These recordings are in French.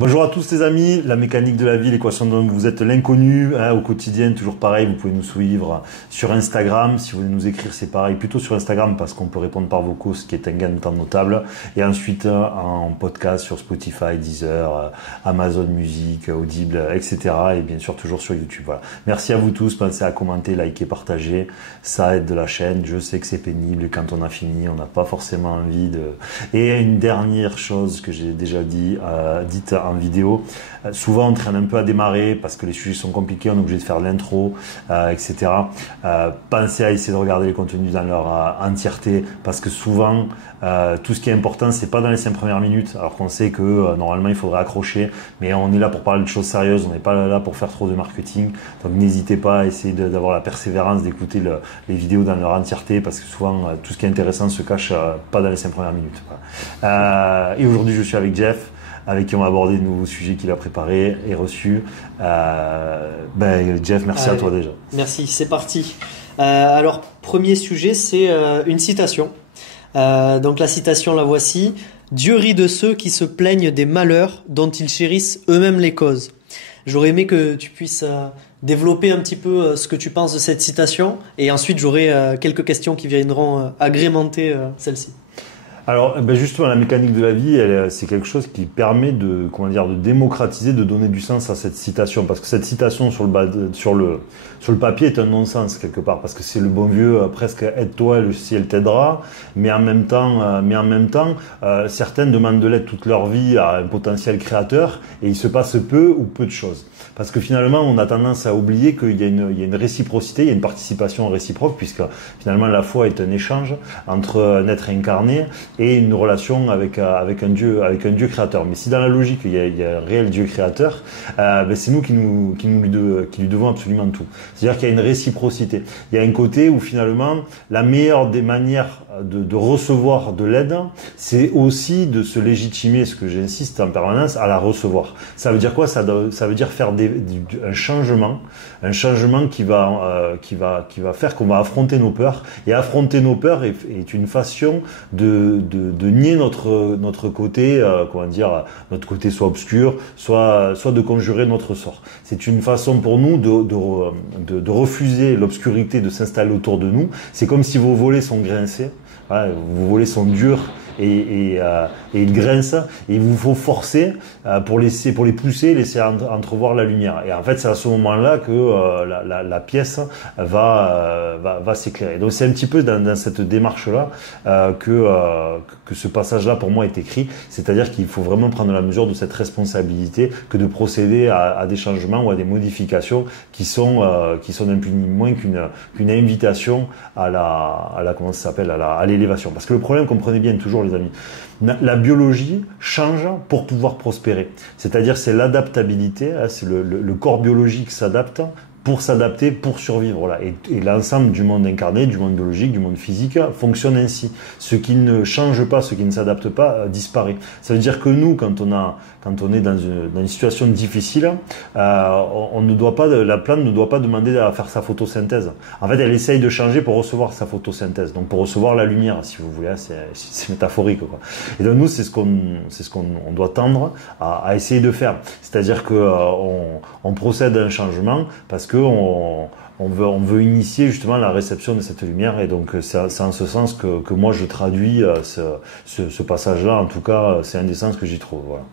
Bonjour à tous les amis, la mécanique de la vie, l'équation dont vous êtes l'inconnu au quotidien, toujours pareil, vous pouvez nous suivre sur Instagram, si vous voulez nous écrire c'est pareil, plutôt sur Instagram parce qu'on peut répondre par vocaux, ce qui est un gain de temps notable, et ensuite en podcast sur Spotify, Deezer, Amazon Music, Audible, etc. et bien sûr toujours sur YouTube. Voilà. Merci à vous tous, pensez à commenter, liker, partager, ça aide la chaîne, je sais que c'est pénible, quand on a fini, on n'a pas forcément envie de... Et une dernière chose que j'ai déjà dite en vidéo, souvent on traîne un peu à démarrer parce que les sujets sont compliqués, on est obligé de faire l'intro, etc. Pensez à essayer de regarder les contenus dans leur entièreté parce que souvent tout ce qui est important c'est pas dans les 5 premières minutes alors qu'on sait que normalement il faudrait accrocher, mais on est là pour parler de choses sérieuses, on n'est pas là pour faire trop de marketing, donc n'hésitez pas à essayer d'avoir la persévérance d'écouter les vidéos dans leur entièreté parce que souvent tout ce qui est intéressant se cache pas dans les 5 premières minutes. Voilà. Et aujourd'hui je suis avec Jeff, avec qui on va aborder de nouveaux sujets qu'il a préparés et reçus. Jeff, merci à toi déjà. Merci, c'est parti. Alors, premier sujet, c'est une citation. Donc la citation, la voici. « Dieu rit de ceux qui se plaignent des malheurs dont ils chérissent eux-mêmes les causes ». J'aurais aimé que tu puisses développer un petit peu ce que tu penses de cette citation et ensuite j'aurai quelques questions qui viendront agrémenter celle-ci. Alors, justement, la mécanique de la vie, c'est quelque chose qui permet de démocratiser, de donner du sens à cette citation, parce que cette citation sur le papier est un non-sens quelque part, parce que c'est le bon vieux presque aide-toi, le ciel t'aidera, mais en même temps, certains demandent de l'aide toute leur vie à un potentiel créateur, et il se passe peu ou peu de choses. Parce que finalement, on a tendance à oublier qu'il y a une réciprocité, il y a une participation réciproque, puisque finalement la foi est un échange entre un être incarné et une relation avec un Dieu créateur. Mais si dans la logique il y a un réel Dieu créateur, c'est nous qui lui devons absolument tout. C'est-à-dire qu'il y a une réciprocité. Il y a un côté où finalement la meilleure des manières de recevoir de l'aide, c'est aussi de se légitimer, ce que j'insiste en permanence, à la recevoir. Ça veut dire quoi? Ça veut dire faire un changement qui va faire qu'on va affronter nos peurs. Et affronter nos peurs est une façon de nier notre côté, notre côté soit obscur, soit de conjurer notre sort. C'est une façon pour nous de refuser l'obscurité de s'installer autour de nous. C'est comme si vos volets sont grincés. Voilà, vos volets sont durs et ils grincent et il vous faut forcer pour les pousser, laisser entrevoir la lumière. Et en fait, c'est à ce moment-là que la pièce va s'éclairer. Donc c'est un petit peu dans cette démarche-là que ce passage-là pour moi est écrit. C'est-à-dire qu'il faut vraiment prendre la mesure de cette responsabilité que de procéder à des changements ou à des modifications qui sont d'un plus ni moins qu'une invitation à l'élévation. Parce que le problème, comprenez bien toujours les amis, la biologie change pour pouvoir prospérer. C'est-à-dire c'est l'adaptabilité, c'est le corps biologique s'adapte pour s'adapter, pour survivre. Voilà. Et l'ensemble du monde incarné, du monde biologique, du monde physique fonctionne ainsi. Ce qui ne change pas, ce qui ne s'adapte pas, disparaît. Ça veut dire que nous, quand on est dans une situation difficile, la plante ne doit pas demander à faire sa photosynthèse. En fait, elle essaye de changer pour recevoir sa photosynthèse, donc pour recevoir la lumière, si vous voulez. C'est métaphorique, quoi. Et donc nous, c'est ce qu'on doit tendre à essayer de faire. C'est-à-dire que on procède à un changement parce que on veut initier justement la réception de cette lumière, et donc c'est en ce sens que moi je traduis ce passage-là. En tout cas, c'est un des sens que j'y trouve. Voilà.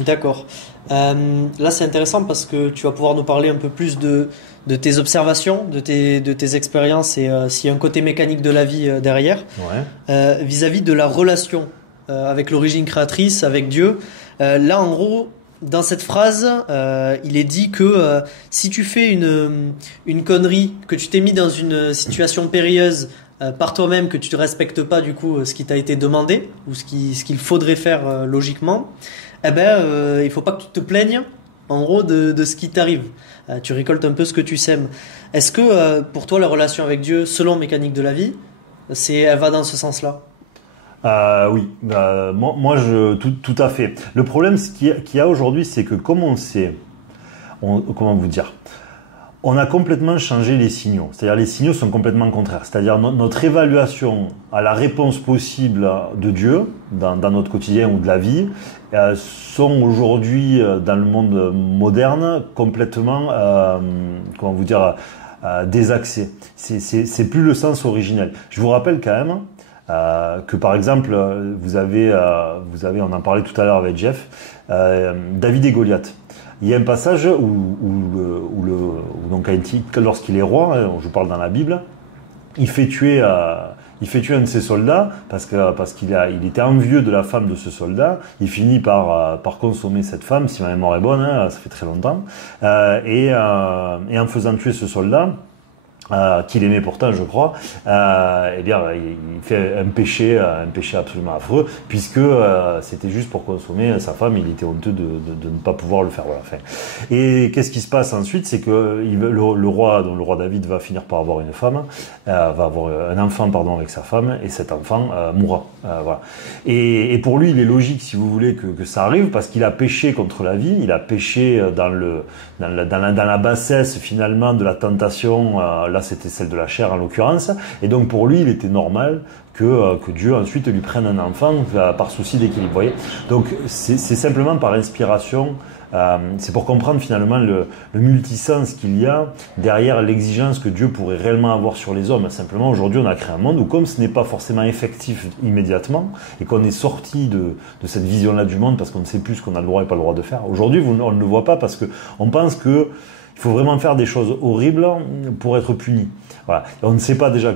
D'accord. Là, c'est intéressant parce que tu vas pouvoir nous parler un peu plus de tes observations, de tes expériences et s'il y a un côté mécanique de la vie derrière. Ouais. Vis-à-vis de la relation avec l'origine créatrice, avec Dieu. Là, en gros, dans cette phrase, il est dit que si tu fais une connerie, que tu t'es mis dans une situation périlleuse par toi-même, que tu ne respectes pas du coup ce qui t'a été demandé ou ce qu'il faudrait faire logiquement, il faut pas que tu te plaignes en gros de ce qui t'arrive. Tu récoltes un peu ce que tu sèmes. Est-ce que pour toi la relation avec Dieu, selon mécanique de la vie, elle va dans ce sens-là? Oui, tout à fait. Le problème qu'il y a aujourd'hui, c'est que comme on sait, comment vous dire, On a complètement changé les signaux. C'est-à-dire les signaux sont complètement contraires. C'est-à-dire notre évaluation à la réponse possible de Dieu dans notre quotidien ou de la vie sont aujourd'hui dans le monde moderne complètement, désaxés. C'est plus le sens originel. Je vous rappelle quand même que par exemple vous avez, on en parlait tout à l'heure avec Jeff, David et Goliath. Il y a un passage où donc lorsqu'il est roi, je parle dans la Bible, il fait tuer un de ses soldats parce qu'il était envieux de la femme de ce soldat. Il finit par consommer cette femme, si ma mémoire est bonne, ça fait très longtemps, et en faisant tuer ce soldat, qu'il aimait pourtant, je crois, il fait un péché absolument affreux, puisque c'était juste pour consommer sa femme. Il était honteux de ne pas pouvoir le faire. Voilà. Enfin, et qu'est-ce qui se passe ensuite? C'est que le roi David va finir par avoir une femme, va avoir un enfant, avec sa femme, et cet enfant mourra. Voilà. Et pour lui, il est logique, si vous voulez, que ça arrive, parce qu'il a péché contre la vie. Il a péché dans la bassesse finalement de la tentation. Là, c'était celle de la chair en l'occurrence, et donc pour lui, il était normal que Dieu ensuite lui prenne un enfant par souci d'équilibre. Vous voyez, donc c'est simplement par inspiration. C'est pour comprendre finalement le multisens qu'il y a derrière l'exigence que Dieu pourrait réellement avoir sur les hommes. Simplement, aujourd'hui, on a créé un monde où, comme ce n'est pas forcément effectif immédiatement, et qu'on est sorti de cette vision-là du monde parce qu'on ne sait plus ce qu'on a le droit et pas le droit de faire. Aujourd'hui, on ne le voit pas parce que on pense que il faut vraiment faire des choses horribles pour être puni. Voilà. Et on ne sait pas déjà,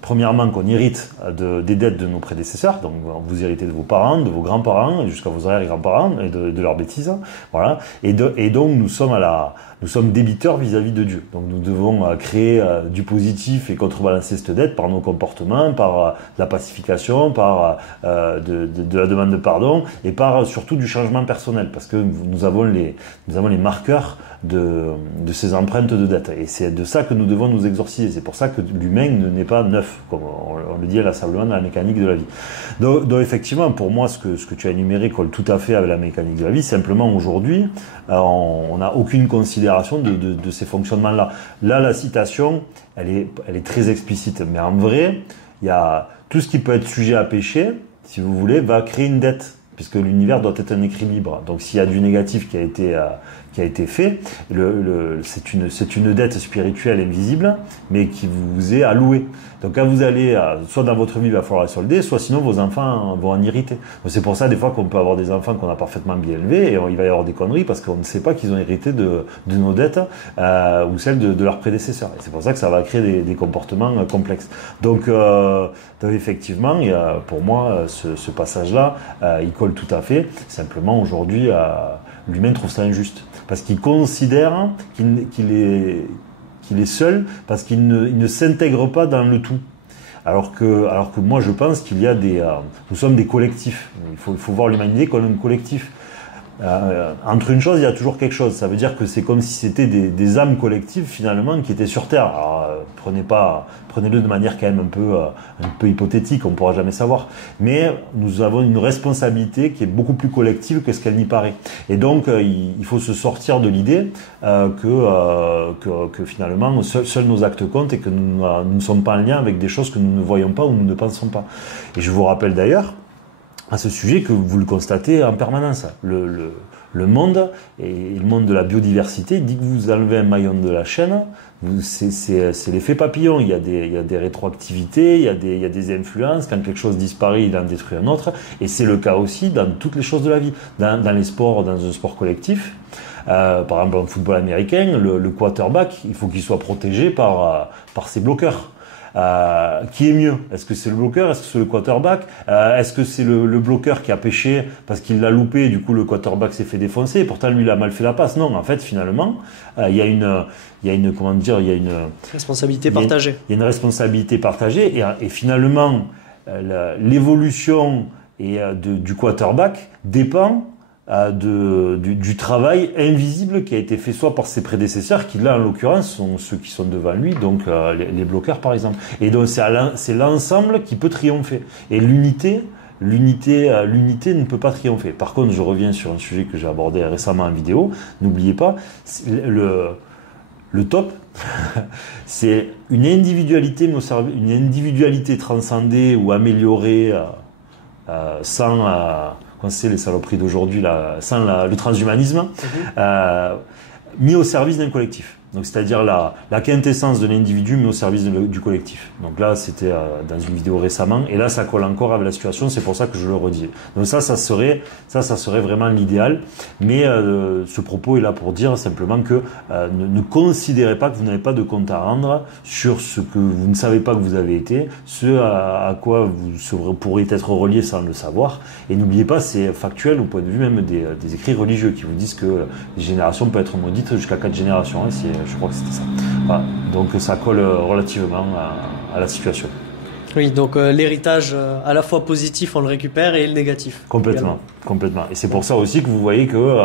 premièrement, qu'on hérite des dettes de nos prédécesseurs. Donc, vous héritez de vos parents, de vos grands-parents, jusqu'à vos arrière-grands-parents, et de leurs bêtises. Voilà. Et donc, nous sommes débiteurs vis-à-vis de Dieu. Donc, nous devons créer du positif et contrebalancer cette dette par nos comportements, par la pacification, par de la demande de pardon, et par surtout du changement personnel, parce que nous avons les marqueurs de ces empreintes de dette. Et c'est de ça que nous devons nous exorciser. C'est pour ça que l'humain n'est pas neuf, comme on le dit inlassablement dans la mécanique de la vie. Donc effectivement, pour moi, ce que tu as énuméré colle tout à fait avec la mécanique de la vie. Simplement, aujourd'hui, on n'a aucune considération de ces fonctionnements-là. Là, la citation, elle est très explicite. Mais en vrai, il y a tout ce qui peut être sujet à péché, si vous voulez, va créer une dette, puisque l'univers doit être un équilibre. Donc s'il y a du négatif qui a été fait, c'est une dette spirituelle invisible, mais qui vous est allouée. Donc quand vous allez, soit dans votre vie, il va falloir la solder, soit sinon vos enfants vont en hériter. Donc c'est pour ça des fois qu'on peut avoir des enfants qu'on a parfaitement bien élevés, et il va y avoir des conneries parce qu'on ne sait pas qu'ils ont hérité de nos dettes ou celles de leurs prédécesseurs. Et c'est pour ça que ça va créer des comportements complexes. Donc effectivement, pour moi, ce passage-là, il colle tout à fait. Simplement aujourd'hui, l'humain trouve ça injuste parce qu'il considère qu'il est seul, parce qu'il ne s'intègre pas dans le tout. Alors que moi je pense qu'il y a nous sommes des collectifs. Il faut voir l'humanité comme un collectif. Entre une chose, il y a toujours quelque chose. Ça veut dire que c'est comme si c'était des âmes collectives finalement qui étaient sur Terre. Alors prenez-le de manière quand même un peu hypothétique, on ne pourra jamais savoir. Mais nous avons une responsabilité qui est beaucoup plus collective que ce qu'elle n'y paraît. Et donc il faut se sortir de l'idée que finalement seuls nos actes comptent et que nous ne sommes pas en lien avec des choses que nous ne voyons pas ou nous ne pensons pas. Et je vous rappelle d'ailleurs à ce sujet que vous le constatez en permanence. Le monde, et le monde de la biodiversité, dit que vous enlevez un maillon de la chaîne, c'est l'effet papillon. Il y a des rétroactivités, il y a des influences. Quand quelque chose disparaît, il en détruit un autre. Et c'est le cas aussi dans toutes les choses de la vie. Dans les sports, dans un sport collectif, par exemple en football américain, le quarterback, il faut qu'il soit protégé par ses bloqueurs. Qui est mieux? Est-ce que c'est le bloqueur? Est-ce que c'est le quarterback? Est-ce que c'est le bloqueur qui a péché parce qu'il l'a loupé et du coup le quarterback s'est fait défoncer et pourtant lui il a mal fait la passe? Non, en fait finalement il y a une responsabilité partagée. Il y a une responsabilité partagée et finalement l'évolution du quarterback dépend du travail invisible qui a été fait soit par ses prédécesseurs, qui là en l'occurrence sont ceux qui sont devant lui, donc les bloqueurs par exemple. Et donc c'est l'ensemble qui peut triompher. Et l'unité ne peut pas triompher. Par contre, je reviens sur un sujet que j'ai abordé récemment en vidéo. N'oubliez pas, le top, c'est une individualité, une individualité transcendée ou améliorée sans, comment c'est les saloperies d'aujourd'hui, sans le transhumanisme, mis au service d'un collectif. Donc, c'est-à-dire la quintessence de l'individu mais au service du collectif. Donc là, c'était dans une vidéo récemment, et là, ça colle encore avec la situation. C'est pour ça que je le redis. Donc ça serait vraiment l'idéal. Mais ce propos est là pour dire simplement que ne considérez pas que vous n'avez pas de compte à rendre sur ce que vous ne savez pas que vous avez été, ce à quoi vous pourriez être relié sans le savoir. Et n'oubliez pas, c'est factuel au point de vue même des écrits religieux qui vous disent que les générations peuvent être maudites jusqu'à 4 générations. Hein, je crois que c'était ça. Voilà. Donc ça colle relativement à la situation. Oui, donc l'héritage à la fois positif, on le récupère, et le négatif. Complètement. Et c'est pour ça aussi que vous voyez que,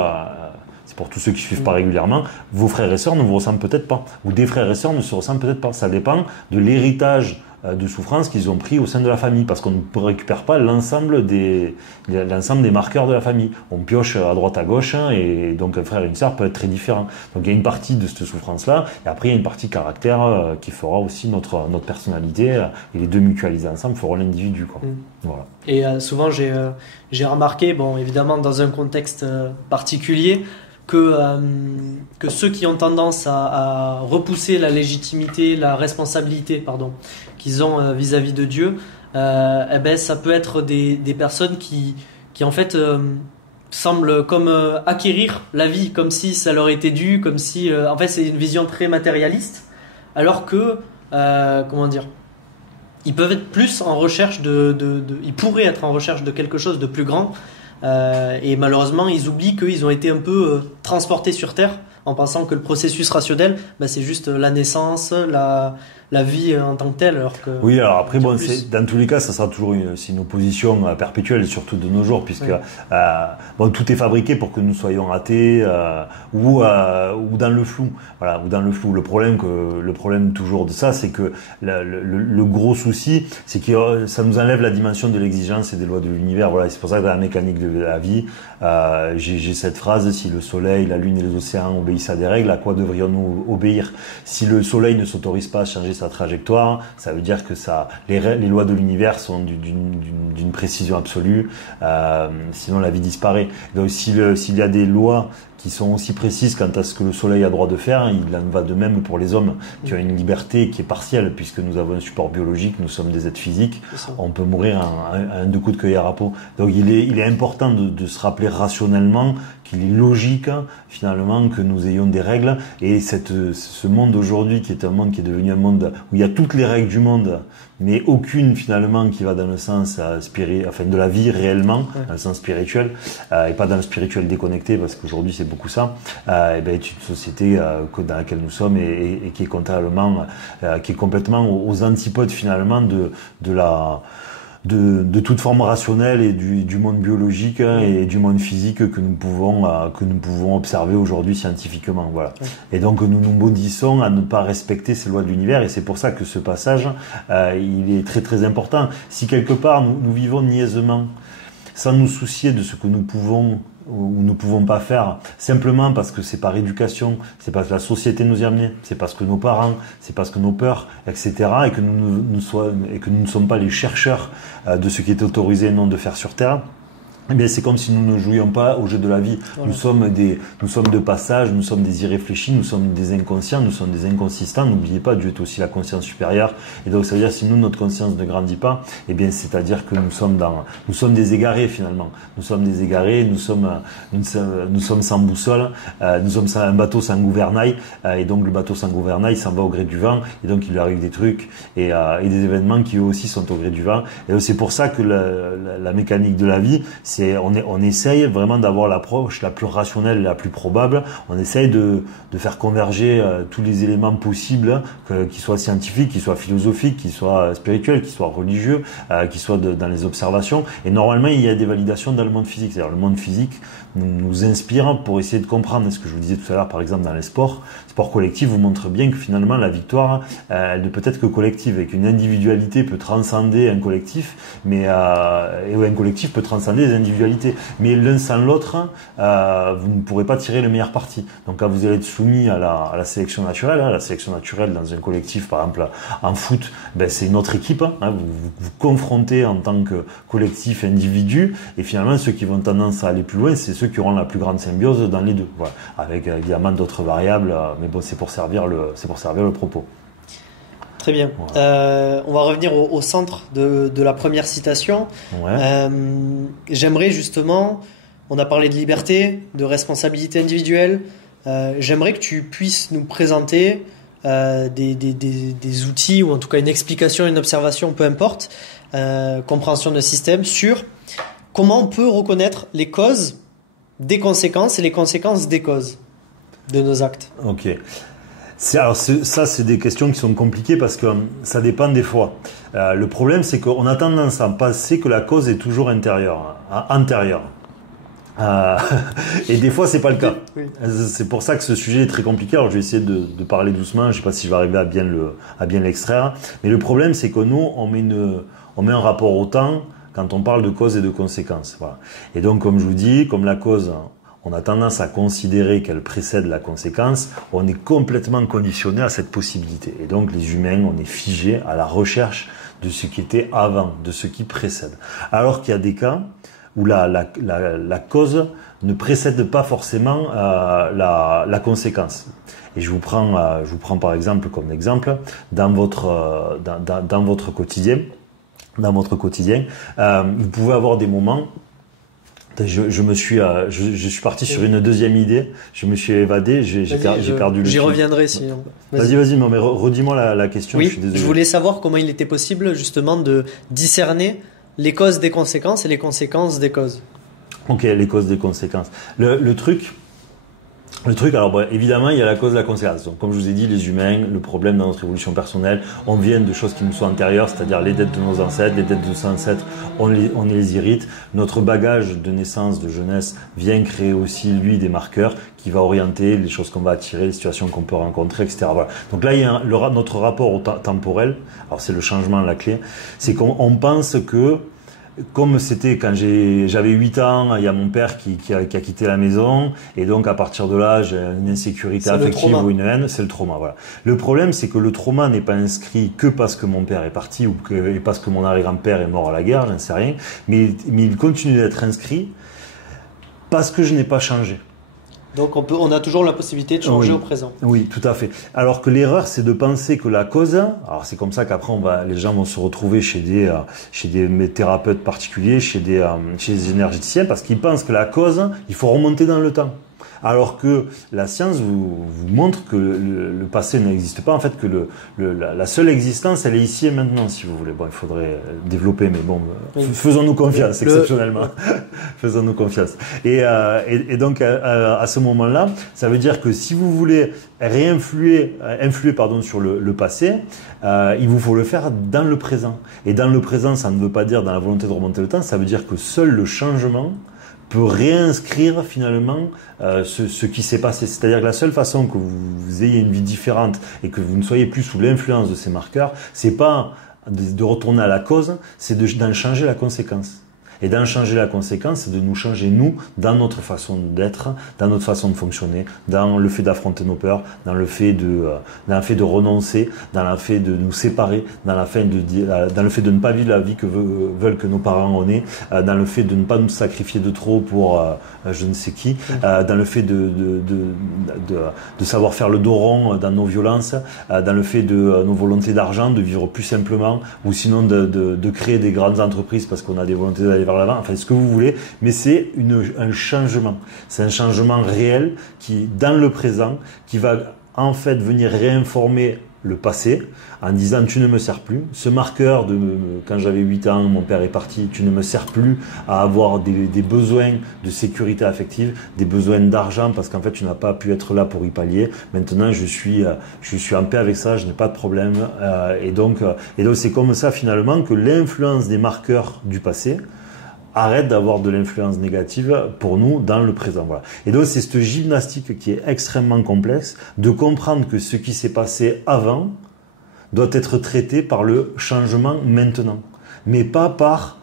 c'est pour tous ceux qui ne suivent pas régulièrement, vos frères et sœurs ne vous ressemblent peut-être pas. Ou des frères et sœurs ne se ressemblent peut-être pas. Ça dépend de l'héritage de souffrance qu'ils ont pris au sein de la famille, parce qu'on ne récupère pas l'ensemble des marqueurs de la famille. On pioche à droite à gauche, et donc un frère et une sœur peuvent être très différents. Donc il y a une partie de cette souffrance-là, et après il y a une partie caractère qui fera aussi notre personnalité, et les deux mutualisés ensemble feront l'individu, quoi. Voilà. Et souvent j'ai remarqué, bon évidemment dans un contexte particulier, que ceux qui ont tendance à repousser la légitimité, la responsabilité, qu'ils ont vis-à-vis de Dieu, ça peut être des personnes qui en fait semblent comme acquérir la vie, comme si ça leur était dû, comme si en fait c'est une vision très matérialiste, alors que ils peuvent être plus en recherche ils pourraient être en recherche de quelque chose de plus grand. Et malheureusement, ils oublient qu'ils ont été un peu transportés sur Terre en pensant que le processus rationnel, c'est juste la naissance, la vie en tant que telle. Alors que oui, alors après, dans tous les cas, ça sera toujours une opposition perpétuelle, surtout de nos jours, puisque tout est fabriqué pour que nous soyons athées ou dans le flou. Voilà, ou dans le flou. Le problème toujours de ça, c'est que le gros souci, c'est que ça nous enlève la dimension de l'exigence et des lois de l'univers. Voilà, c'est pour ça que dans la mécanique de la vie, j'ai cette phrase: si le soleil, la lune et les océans obéissent à des règles, à quoi devrions-nous obéir? Si le soleil ne s'autorise pas à changer sa trajectoire, ça veut dire que les lois de l'univers sont d'une précision absolue, sinon la vie disparaît. Donc s'il y a des lois qui sont aussi précises quant à ce que le soleil a droit de faire, il en va de même pour les hommes. Tu as une liberté qui est partielle, puisque nous avons un support biologique, nous sommes des êtres physiques, on peut mourir à un deux coups de cueillère à peau. Donc il est important de se rappeler rationnellement qu'il est logique finalement que nous ayons des règles, et ce monde aujourd'hui qui est un monde qui est devenu un monde où il y a toutes les règles du monde, mais aucune finalement qui va dans le sens de la vie réellement, dans le sens spirituel, et pas dans le spirituel déconnecté, parce qu'aujourd'hui c'est beaucoup ça. Une société dans laquelle nous sommes et qui est qui est complètement aux antipodes finalement de toute forme rationnelle et du monde biologique et du monde physique que nous pouvons observer aujourd'hui scientifiquement. Voilà. Et donc nous nous maudissons à ne pas respecter ces lois de l'univers, et c'est pour ça que ce passage il est très très important. Si quelque part nous vivons niaisement, sans nous soucier de ce que nous pouvons ou ne pouvons pas faire, simplement parce que c'est par éducation, c'est parce que la société nous y a amené, c'est parce que nos parents, c'est parce que nos peurs, etc., et que nous ne sommes pas les chercheurs de ce qui est autorisé et non de faire sur Terre. Eh bien, c'est comme si nous ne jouions pas au jeu de la vie. Voilà. Nous sommes de passage, nous sommes des irréfléchis, nous sommes des inconscients, nous sommes des inconsistants. N'oubliez pas, Dieu est aussi la conscience supérieure. Et donc, ça veut dire, si notre conscience ne grandit pas, eh bien, c'est-à-dire que nous sommes des égarés, finalement. Nous sommes des égarés, nous sommes sans boussole, nous sommes un bateau sans gouvernail, et donc, le bateau sans gouvernail s'en va au gré du vent, et donc, il lui arrive des trucs, et des événements qui, eux aussi, sont au gré du vent. Et c'est pour ça que la mécanique de la vie, on essaye vraiment d'avoir l'approche la plus rationnelle, la plus probable. On essaye de faire converger tous les éléments possibles, qu'ils soient scientifiques, qu'ils soient philosophiques, qu'ils soient spirituels, qu'ils soient religieux, qu'ils soient dans les observations. Et normalement, il y a des validations dans le monde physique. C'est-à-dire, le monde physique nous inspire pour essayer de comprendre ce que je vous disais tout à l'heure, par exemple, dans les sports. Le sport collectif vous montre bien que finalement, la victoire, elle ne peut être que collective, et qu'une individualité peut transcender un collectif, et un collectif peut transcender les individualité. Mais l'un sans l'autre, vous ne pourrez pas tirer le meilleur parti. Donc quand vous allez être soumis à la sélection naturelle, la sélection naturelle dans un collectif, par exemple en foot, c'est une autre équipe. Vous confrontez en tant que collectif, individu, et finalement ceux qui vont tendance à aller plus loin, c'est ceux qui auront la plus grande symbiose dans les deux. Voilà. Avec évidemment d'autres variables, mais bon, c'est pour servir le propos. Très bien. On va revenir au centre de la première citation. Ouais. J'aimerais justement, on a parlé de liberté, de responsabilité individuelle. J'aimerais que tu puisses nous présenter des outils, ou en tout cas une explication, une observation, peu importe, compréhension de système, sur comment on peut reconnaître les causes des conséquences et les conséquences des causes de nos actes. Ok. C'est des questions qui sont compliquées parce que ça dépend des fois. Le problème, c'est qu'on a tendance à penser que la cause est toujours antérieure. Et des fois, c'est pas le cas. Oui. C'est pour ça que ce sujet est très compliqué. Alors, je vais essayer de parler doucement. Je sais pas si je vais arriver à bien l'extraire. Mais le problème, c'est que nous, on met un rapport au temps quand on parle de cause et de conséquences. Voilà. Et donc, comme je vous dis, comme la cause, on a tendance à considérer qu'elle précède la conséquence, on est complètement conditionné à cette possibilité. Et donc, les humains, on est figés à la recherche de ce qui était avant, de ce qui précède. Alors qu'il y a des cas où la cause ne précède pas forcément la conséquence. Et je vous prends par exemple comme exemple dans votre quotidien. Vous pouvez avoir des moments. Je suis parti sur une deuxième idée. Je me suis évadé. J'ai perdu le fil. J'y reviendrai si. Vas-y. Non, mais redis-moi la question. Oui, je suis désolé. Je voulais savoir comment il était possible justement de discerner les causes des conséquences et les conséquences des causes. Ok, les causes des conséquences. Le truc, alors évidemment, il y a la cause de la conséquence. Donc, comme je vous ai dit, les humains, le problème dans notre évolution personnelle, on vient de choses qui nous sont antérieures, c'est-à-dire les dettes de nos ancêtres. Les dettes de nos ancêtres, on les irrite. Notre bagage de naissance, de jeunesse, vient créer aussi, lui, des marqueurs qui va orienter les choses qu'on va attirer, les situations qu'on peut rencontrer, etc. Voilà. Donc là, il y a notre rapport au temporel. Alors, c'est le changement, la clé. C'est qu'on pense que, comme c'était quand j'avais 8 ans, il y a mon père qui a quitté la maison, et donc à partir de là, j'ai une insécurité affective ou une haine, c'est le trauma. Voilà. Le problème, c'est que le trauma n'est pas inscrit que parce que mon père est parti ou parce que mon arrière-grand-père est mort à la guerre, j'en sais rien, mais il continue d'être inscrit parce que je n'ai pas changé. Donc on a toujours la possibilité de changer au présent. Oui, tout à fait. Alors que l'erreur, c'est de penser que la cause, alors c'est comme ça qu'après les gens vont se retrouver chez des thérapeutes particuliers, chez des énergéticiens, parce qu'ils pensent que la cause, il faut remonter dans le temps. Alors que la science vous montre que le passé n'existe pas, en fait, que la seule existence, elle est ici et maintenant, si vous voulez. Bon, il faudrait développer, mais bon, faisons-nous confiance, exceptionnellement. Faisons-nous confiance. Et donc, à ce moment-là, ça veut dire que si vous voulez influer sur le passé, il vous faut le faire dans le présent. Et dans le présent, ça ne veut pas dire dans la volonté de remonter le temps, ça veut dire que seul le changement peut réinscrire finalement ce qui s'est passé. C'est-à-dire que la seule façon que vous ayez une vie différente et que vous ne soyez plus sous l'influence de ces marqueurs, c'est pas de retourner à la cause, c'est d'en changer la conséquence. Et d'en changer la conséquence, c'est de nous changer, nous, dans notre façon d'être, dans notre façon de fonctionner, dans le fait d'affronter nos peurs, dans le fait de renoncer, dans le fait de nous séparer, dans le fait de ne pas vivre la vie que veulent que nos parents en aient, dans le fait de ne pas nous sacrifier de trop pour je ne sais qui, dans le fait de savoir faire le dos rond dans nos violences, dans le fait de nos volontés d'argent, de vivre plus simplement, ou sinon de créer des grandes entreprises parce qu'on a des volontés d'aller vers l'avant, enfin ce que vous voulez, mais c'est un changement. C'est un changement réel qui, dans le présent, qui va en fait venir réinformer le passé en disant tu ne me sers plus. Ce marqueur de quand j'avais 8 ans, mon père est parti, tu ne me sers plus à avoir des besoins de sécurité affective, des besoins d'argent parce qu'en fait tu n'as pas pu être là pour y pallier. Maintenant je suis en paix avec ça, je n'ai pas de problème. Et donc c'est comme ça finalement que l'influence des marqueurs du passé arrête d'avoir de l'influence négative pour nous dans le présent. Voilà. Et donc c'est cette gymnastique qui est extrêmement complexe de comprendre que ce qui s'est passé avant doit être traité par le changement maintenant, mais pas par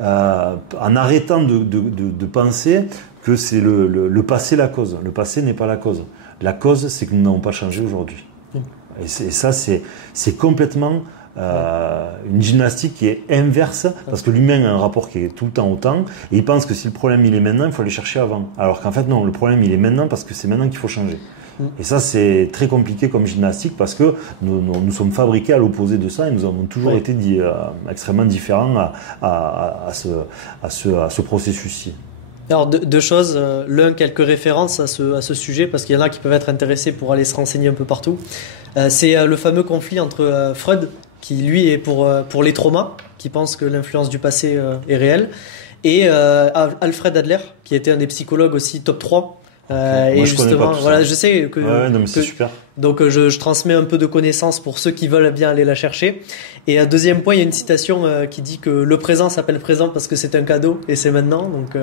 en arrêtant de penser que c'est le passé la cause. Le passé n'est pas la cause. La cause, c'est que nous n'avons pas changé aujourd'hui. Et ça, c'est complètement une gymnastique qui est inverse, parce que l'humain a un rapport qui est tout le temps au temps, et il pense que si le problème il est maintenant, il faut aller chercher avant. Alors qu'en fait non, le problème il est maintenant parce que c'est maintenant qu'il faut changer. Et ça, c'est très compliqué comme gymnastique parce que nous sommes fabriqués à l'opposé de ça et nous avons toujours été extrêmement différents à ce processus-ci. Alors deux choses, l'un, quelques références à ce sujet parce qu'il y en a qui peuvent être intéressés pour aller se renseigner un peu partout. C'est le fameux conflit entre Freud, qui lui est pour les traumas, qui pense que l'influence du passé est réelle, et Alfred Adler, qui était un des psychologues aussi top 3. Moi, et je connais justement, pas tout voilà, ça. je sais que, ouais, non, mais c'est super. Donc je transmets un peu de connaissances pour ceux qui veulent bien aller la chercher. Et deuxième point, il y a une citation qui dit que le présent s'appelle présent parce que c'est un cadeau et c'est maintenant. Donc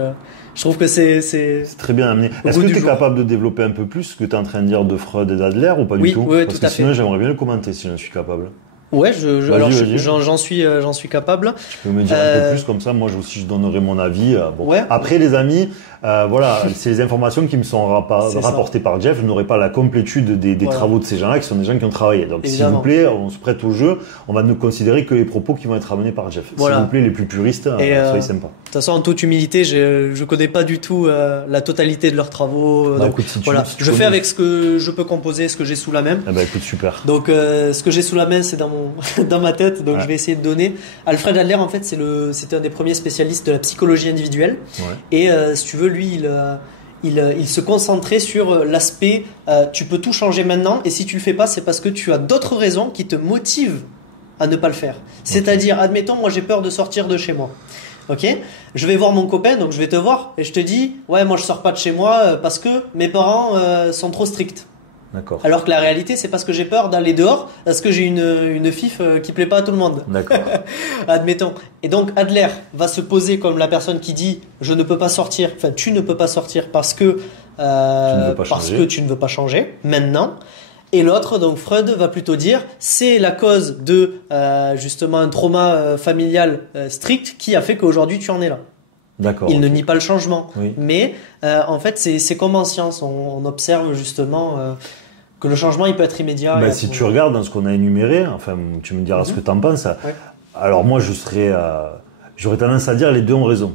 je trouve que c'est très bien amené. Est-ce que tu es capable de développer un peu plus ce que tu es en train de dire de Freud et d'Adler ou pas du tout? Oui, parce tout à que sinon, fait. j'aimerais bien le commenter si je suis capable. Ouais, alors vas-y. j'en suis capable. Tu peux me dire un peu plus comme ça, moi aussi je donnerai mon avis. Bon. Ouais. Après les amis, voilà, c'est les informations qui me sont rapportées par Jeff. Je n'aurai pas la complétude des travaux de ces gens-là, qui sont des gens qui ont travaillé. Donc s'il vous plaît, on se prête au jeu. On va ne considérer que les propos qui vont être amenés par Jeff. Voilà. S'il vous plaît, les plus puristes, soyez sympas. De toute façon, en toute humilité, je connais pas du tout la totalité de leurs travaux. Bah, donc, écoute, si voilà, tu je fais avec ce que je peux composer, ce que j'ai sous la main. Eh ben, écoute, super. Donc ce que j'ai sous la main, c'est dans ma tête, donc je vais essayer de donner. Alfred Adler, en fait, c'était un des premiers spécialistes de la psychologie individuelle. Et si tu veux, lui, il se concentrait sur l'aspect tu peux tout changer maintenant, et si tu le fais pas, c'est parce que tu as d'autres raisons qui te motivent à ne pas le faire. C'est-à-dire, admettons, moi j'ai peur de sortir de chez moi. Ok, je vais voir mon copain, donc je vais te voir et je te dis, ouais, moi je sors pas de chez moi parce que mes parents sont trop stricts. D'accord. Alors que la réalité, c'est parce que j'ai peur d'aller dehors, parce que j'ai une fif qui plaît pas à tout le monde. D'accord. Admettons. Et donc Adler va se poser comme la personne qui dit, je ne peux pas sortir, enfin tu ne peux pas sortir parce que tu ne veux pas changer maintenant. Et l'autre, donc Freud, va plutôt dire, c'est la cause de justement un trauma familial strict qui a fait qu'aujourd'hui tu en es là. D'accord. Il ne nie pas le changement, oui. mais en fait c'est comme en science, on observe justement que le changement il peut être immédiat. Ben, si tu regardes dans ce qu'on a énuméré, enfin tu me diras ce que tu en penses. Ouais. Alors moi j'aurais tendance à dire les deux ont raison.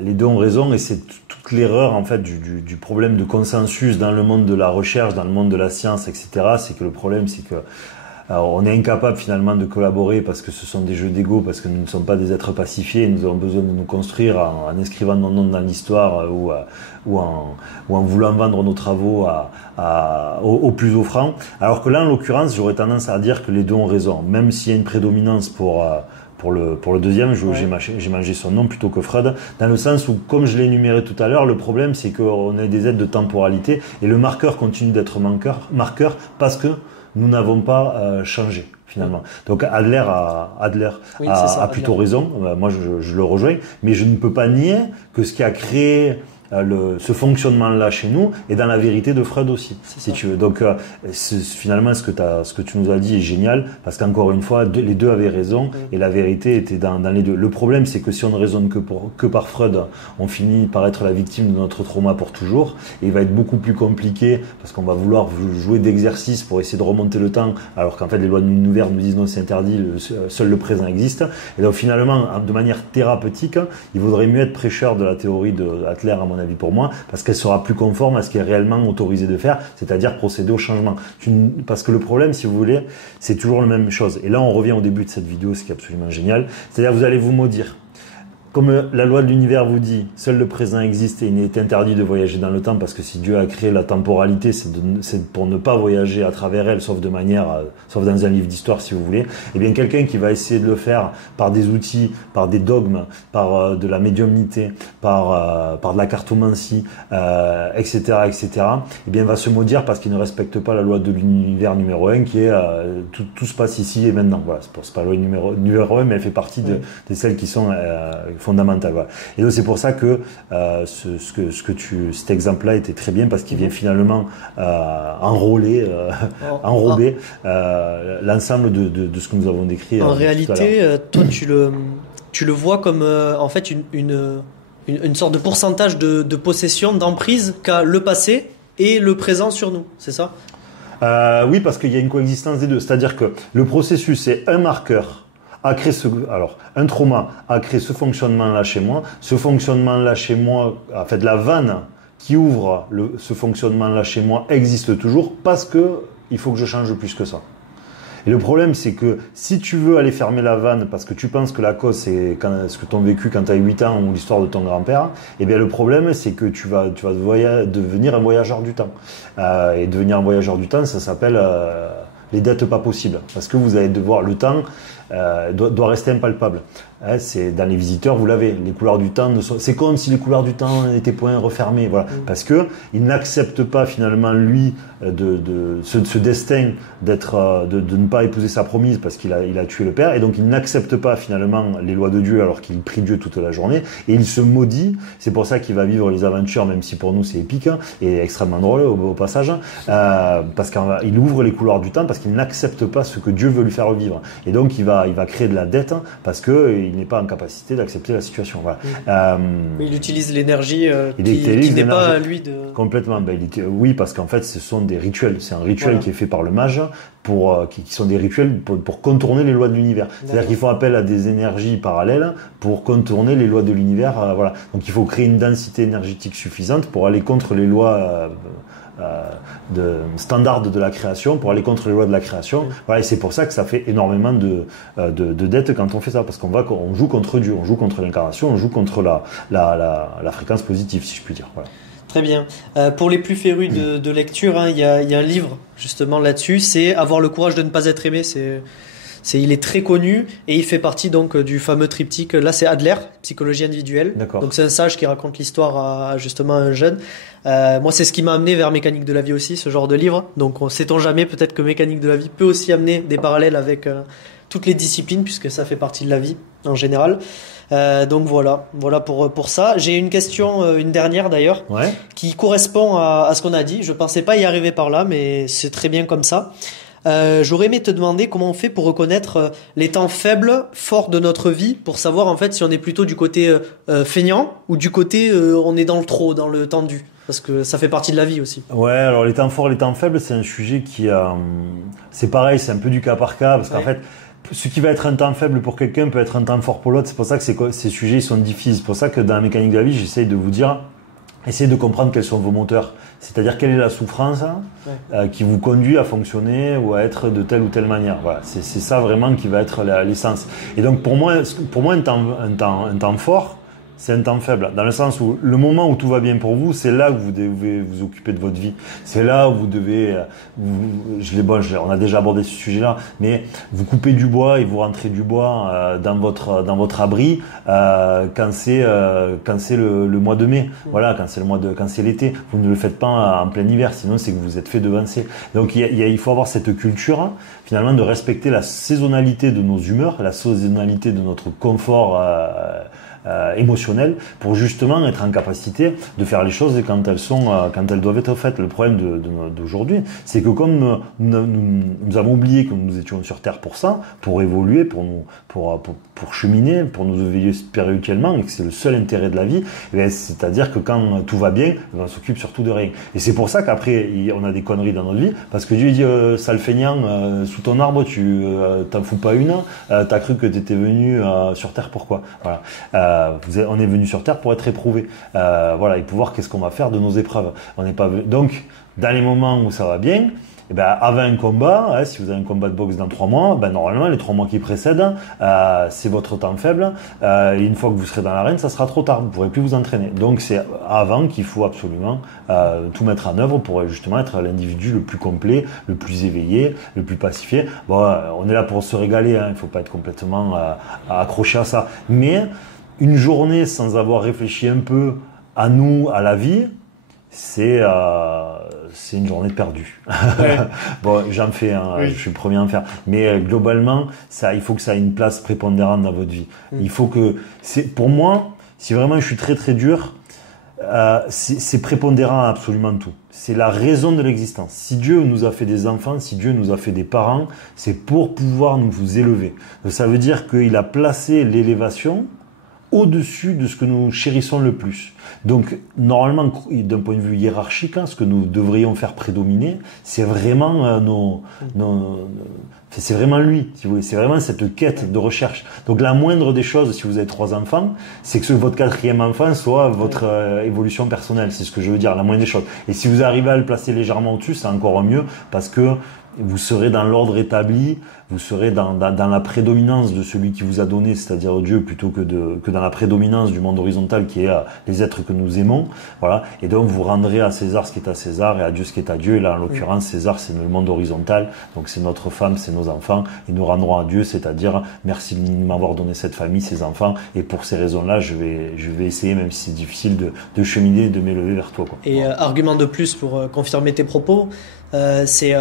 Les deux ont raison et c'est toute l'erreur en fait du problème de consensus dans le monde de la recherche, dans le monde de la science, etc. C'est que le problème c'est que on est incapable finalement de collaborer parce que ce sont des jeux d'ego, parce que nous ne sommes pas des êtres pacifiés, nous avons besoin de nous construire en inscrivant nos noms dans l'histoire ou en voulant vendre nos travaux au plus offrant. Alors que là, en l'occurrence, j'aurais tendance à dire que les deux ont raison, même s'il y a une prédominance pour le deuxième, j'ai mangé son nom plutôt que Freud, dans le sens où, comme je l'ai énuméré tout à l'heure, le problème c'est qu'on a des aides de temporalité et le marqueur continue d'être marqueur parce que nous n'avons pas changé finalement. Donc Adler a plutôt raison, moi je le rejoins, mais je ne peux pas nier que ce qui a créé ce fonctionnement-là chez nous est dans la vérité de Freud aussi, si tu veux. Donc finalement, ce que tu nous as dit est génial, parce qu'encore une fois, les deux avaient raison, et la vérité était dans les deux. Le problème, c'est que si on ne raisonne que par Freud, on finit par être la victime de notre trauma pour toujours, et il va être beaucoup plus compliqué, parce qu'on va vouloir jouer d'exercices pour essayer de remonter le temps, alors qu'en fait, les lois de l'univers nous disent non, c'est interdit, seul le présent existe. Et donc finalement, de manière thérapeutique, il vaudrait mieux être prêcheur de la théorie de Adler, à mon avis, pour moi, parce qu'elle sera plus conforme à ce qui est réellement autorisé de faire, c'est-à-dire procéder au changement. Parce que le problème, si vous voulez, c'est toujours la même chose. Et là, on revient au début de cette vidéo, ce qui est absolument génial. C'est-à-dire, vous allez vous maudire. Comme la loi de l'univers vous dit, seul le présent existe et il est interdit de voyager dans le temps, parce que si Dieu a créé la temporalité, c'est pour ne pas voyager à travers elle, sauf dans un livre d'histoire si vous voulez. Eh bien, quelqu'un qui va essayer de le faire par des outils, par des dogmes, par de la médiumnité, par de la cartomancie, etc., eh bien, va se maudire parce qu'il ne respecte pas la loi de l'univers numéro 1 qui est tout se passe ici et maintenant. Voilà, c'est pas la loi numéro 1, mais elle fait partie de celles qui sont fondamentale. Voilà. Et donc c'est pour ça que cet exemple-là était très bien parce qu'il vient finalement enrober l'ensemble de ce que nous avons décrit. En réalité, toi tu le vois comme en fait une sorte de pourcentage de possession, d'emprise qu'a le passé et le présent sur nous, c'est ça ? Oui, parce qu'il y a une coexistence des deux. C'est-à-dire que le processus, c'est un marqueur a créé un trauma a créé ce fonctionnement-là chez moi. Ce fonctionnement-là chez moi, en fait, la vanne qui ouvre ce fonctionnement-là chez moi existe toujours parce que il faut que je change plus que ça. Et le problème, c'est que si tu veux aller fermer la vanne parce que tu penses que la cause, c'est ce que tu as vécu quand tu as 8 ans ou l'histoire de ton grand-père, eh bien le problème, c'est que tu vas devenir un voyageur du temps. Et devenir un voyageur du temps, ça s'appelle les dettes pas possibles. Parce que vous allez devoir, le temps doit rester impalpable. C'est dans les visiteurs, vous l'avez. Les couloirs du temps, c'est comme si les couloirs du temps étaient point refermés, voilà. Parce que il n'accepte pas finalement lui ce destin de ne pas épouser sa promise parce qu'il a tué le père, et donc il n'accepte pas finalement les lois de Dieu alors qu'il prie Dieu toute la journée, et il se maudit. C'est pour ça qu'il va vivre les aventures, même si pour nous c'est épique et extrêmement drôle au passage, parce qu'il ouvre les couloirs du temps parce qu'il n'accepte pas ce que Dieu veut lui faire vivre, et donc il va créer de la dette parce que il n'est pas en capacité d'accepter la situation. Voilà. Il utilise l'énergie qui n'est pas à lui de... Complètement. Oui, parce qu'en fait, ce sont des rituels. C'est un rituel qui est fait par le mage qui sont des rituels pour contourner les lois de l'univers. C'est-à-dire qu'il faut appel à des énergies parallèles pour contourner les lois de l'univers. Voilà. Donc il faut créer une densité énergétique suffisante pour aller contre les lois standard de la création, pour aller contre les lois de la création. Voilà, et c'est pour ça que ça fait énormément de dettes quand on fait ça, parce qu'on joue contre Dieu, on joue contre l'incarnation, on joue contre la fréquence positive, si je puis dire. Voilà. Très bien. Pour les plus férus de lecture, il y a un livre justement là-dessus, c'est Avoir le courage de ne pas être aimé. Il est très connu et il fait partie donc du fameux triptyque. Là, c'est Adler, psychologie individuelle. D'accord. Donc c'est un sage qui raconte l'histoire à justement un jeune. Moi, c'est ce qui m'a amené vers Mécanique de la vie aussi, ce genre de livre. Donc, sait-on jamais, peut-être que Mécanique de la vie peut aussi amener des parallèles avec toutes les disciplines, puisque ça fait partie de la vie en général. Donc voilà pour ça. J'ai une question, une dernière d'ailleurs, qui correspond à ce qu'on a dit. Je pensais pas y arriver par là, mais c'est très bien comme ça. J'aurais aimé te demander comment on fait pour reconnaître les temps faibles, forts de notre vie, pour savoir en fait si on est plutôt du côté feignant ou du côté on est dans le trop, dans le tendu, parce que ça fait partie de la vie aussi. Ouais, alors les temps forts, les temps faibles, c'est un sujet qui c'est pareil, c'est un peu du cas par cas, parce qu'en fait, ce qui va être un temps faible pour quelqu'un peut être un temps fort pour l'autre. C'est pour ça que ces sujets ils sont difficiles. C'est pour ça que dans la mécanique de la vie, j'essaye de vous dire, essayez de comprendre quels sont vos moteurs. C'est-à-dire quelle est la souffrance qui vous conduit à fonctionner ou à être de telle ou telle manière. Voilà, c'est ça vraiment qui va être l'essence. Et donc pour moi un temps fort, c'est un temps faible, dans le sens où le moment où tout va bien pour vous, c'est là que vous devez vous occuper de votre vie. C'est là où vous devez, on a déjà abordé ce sujet-là, mais vous coupez du bois et vous rentrez du bois dans votre abri quand c'est le mois de mai. Voilà, quand c'est l'été. Vous ne le faites pas en plein hiver, sinon c'est que vous êtes fait devancer. Donc il faut avoir cette culture finalement de respecter la saisonnalité de nos humeurs, la saisonnalité de notre confort émotionnel, pour justement être en capacité de faire les choses quand elles doivent être faites. Le problème d'aujourd'hui, c'est que comme nous avons oublié que nous étions sur Terre pour ça, pour évoluer, pour cheminer, pour nous éveiller spirituellement, et que c'est le seul intérêt de la vie, c'est-à-dire que quand tout va bien, on s'occupe surtout de rien. Et c'est pour ça qu'après, on a des conneries dans notre vie, parce que Dieu dit, sale feignant, sous ton arbre, tu t'en fous pas une, t'as cru que t'étais venu sur Terre, pourquoi? Voilà. On est venu sur Terre pour être éprouvé, voilà, et pour voir qu'est-ce qu'on va faire de nos épreuves. On n'est pas donc dans les moments où ça va bien. Et avant un combat, si vous avez un combat de boxe dans 3 mois, normalement les 3 mois qui précèdent, c'est votre temps faible. Et une fois que vous serez dans l'arène, ça sera trop tard. Vous ne pourrez plus vous entraîner. Donc c'est avant qu'il faut absolument tout mettre en œuvre pour justement être l'individu le plus complet, le plus éveillé, le plus pacifié. Bon, on est là pour se régaler. Il ne faut pas être complètement accroché à ça. Mais une journée sans avoir réfléchi un peu à nous, à la vie, c'est une journée perdue. Ouais. Bon, j'en fais, je suis le premier à en faire. Mais globalement, il faut que ça ait une place prépondérante dans votre vie. Il faut que, pour moi, si vraiment je suis très très dur, c'est prépondérant à absolument tout. C'est la raison de l'existence. Si Dieu nous a fait des enfants, si Dieu nous a fait des parents, c'est pour pouvoir nous élever. Donc, ça veut dire qu'il a placé l'élévation au-dessus de ce que nous chérissons le plus. Donc, normalement, d'un point de vue hiérarchique, ce que nous devrions faire prédominer, c'est vraiment c'est vraiment lui, si vous voulez. C'est vraiment cette quête de recherche. Donc, la moindre des choses, si vous avez 3 enfants, c'est que votre 4e enfant soit votre évolution personnelle. C'est ce que je veux dire, la moindre des choses. Et si vous arrivez à le placer légèrement au-dessus, c'est encore mieux parce que vous serez dans l'ordre établi, vous serez dans la prédominance de celui qui vous a donné, c'est-à-dire Dieu, plutôt que dans la prédominance du monde horizontal qui est les êtres que nous aimons. Voilà. Et donc vous rendrez à César ce qui est à César et à Dieu ce qui est à Dieu. Et là, en l'occurrence, César, c'est le monde horizontal. Donc c'est notre femme, c'est nos enfants. Et nous rendrons à Dieu, c'est-à-dire merci de m'avoir donné cette famille, ces enfants. Et pour ces raisons-là, je vais essayer, même si c'est difficile, de cheminer, de m'élever vers toi, quoi. Et voilà. Argument de plus pour confirmer tes propos. C'est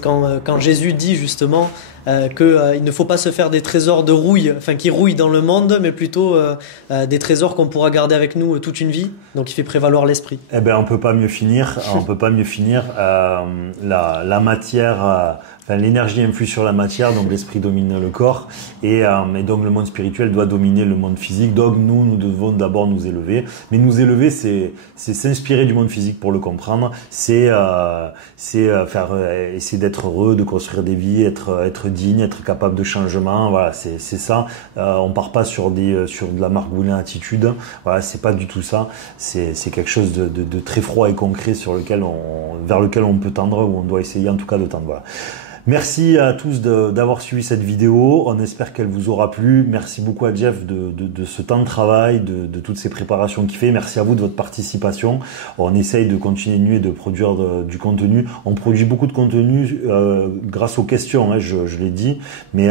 quand Jésus dit justement qu'il ne faut pas se faire des trésors de rouille, enfin qui rouillent dans le monde, mais plutôt des trésors qu'on pourra garder avec nous toute une vie. Donc il fait prévaloir l'esprit. Eh ben on peut pas mieux finir. On peut pas mieux finir. La matière. L'énergie influe sur la matière, donc l'esprit domine le corps, et donc le monde spirituel doit dominer le monde physique. Donc nous devons d'abord nous élever. Mais nous élever, c'est s'inspirer du monde physique pour le comprendre. C'est essayer d'être heureux, de construire des vies, être digne, être capable de changement. Voilà, c'est ça. On part pas sur de la margouline attitude. Voilà, c'est pas du tout ça. C'est quelque chose de très froid et concret vers lequel on peut tendre, ou on doit essayer en tout cas de tendre. Voilà. Merci à tous d'avoir suivi cette vidéo. On espère qu'elle vous aura plu. Merci beaucoup à Jeff de ce temps de travail, de toutes ces préparations qu'il fait. Merci à vous de votre participation. On essaye de continuer de produire du contenu. On produit beaucoup de contenu grâce aux questions, je l'ai dit. Mais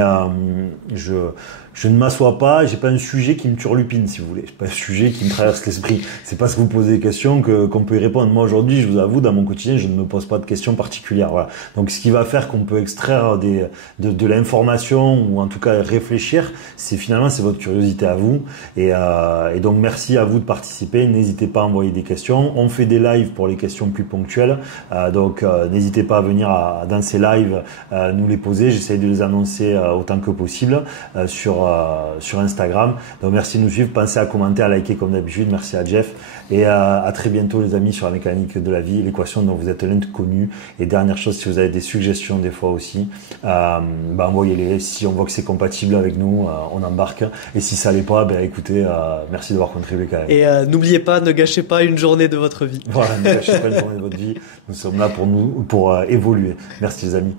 je ne m'assois pas, j'ai pas un sujet qui me turlupine, si vous voulez. J'ai pas un sujet qui me traverse l'esprit. C'est parce que vous posez des questions qu'on peut y répondre. Moi, aujourd'hui, je vous avoue, dans mon quotidien, je ne me pose pas de questions particulières. Voilà. Donc, ce qui va faire qu'on peut extraire de l'information, ou en tout cas réfléchir, c'est votre curiosité à vous. Et donc, merci à vous de participer. N'hésitez pas à envoyer des questions. On fait des lives pour les questions plus ponctuelles. Donc, n'hésitez pas à venir dans ces lives nous les poser. J'essaie de les annoncer autant que possible sur Instagram. Donc merci de nous suivre, pensez à commenter, à liker comme d'habitude. Merci à Jeff et à très bientôt les amis sur la mécanique de la vie, l'équation dont vous êtes l'inconnu. Et dernière chose, si vous avez des suggestions des fois aussi, envoyez-les. Si on voit que c'est compatible avec nous, on embarque. Et si ça l'est pas, écoutez, merci d'avoir contribué quand même. Et n'oubliez pas, ne gâchez pas une journée de votre vie. Voilà, ne gâchez pas une journée de votre vie. Nous sommes là pour évoluer. Merci les amis.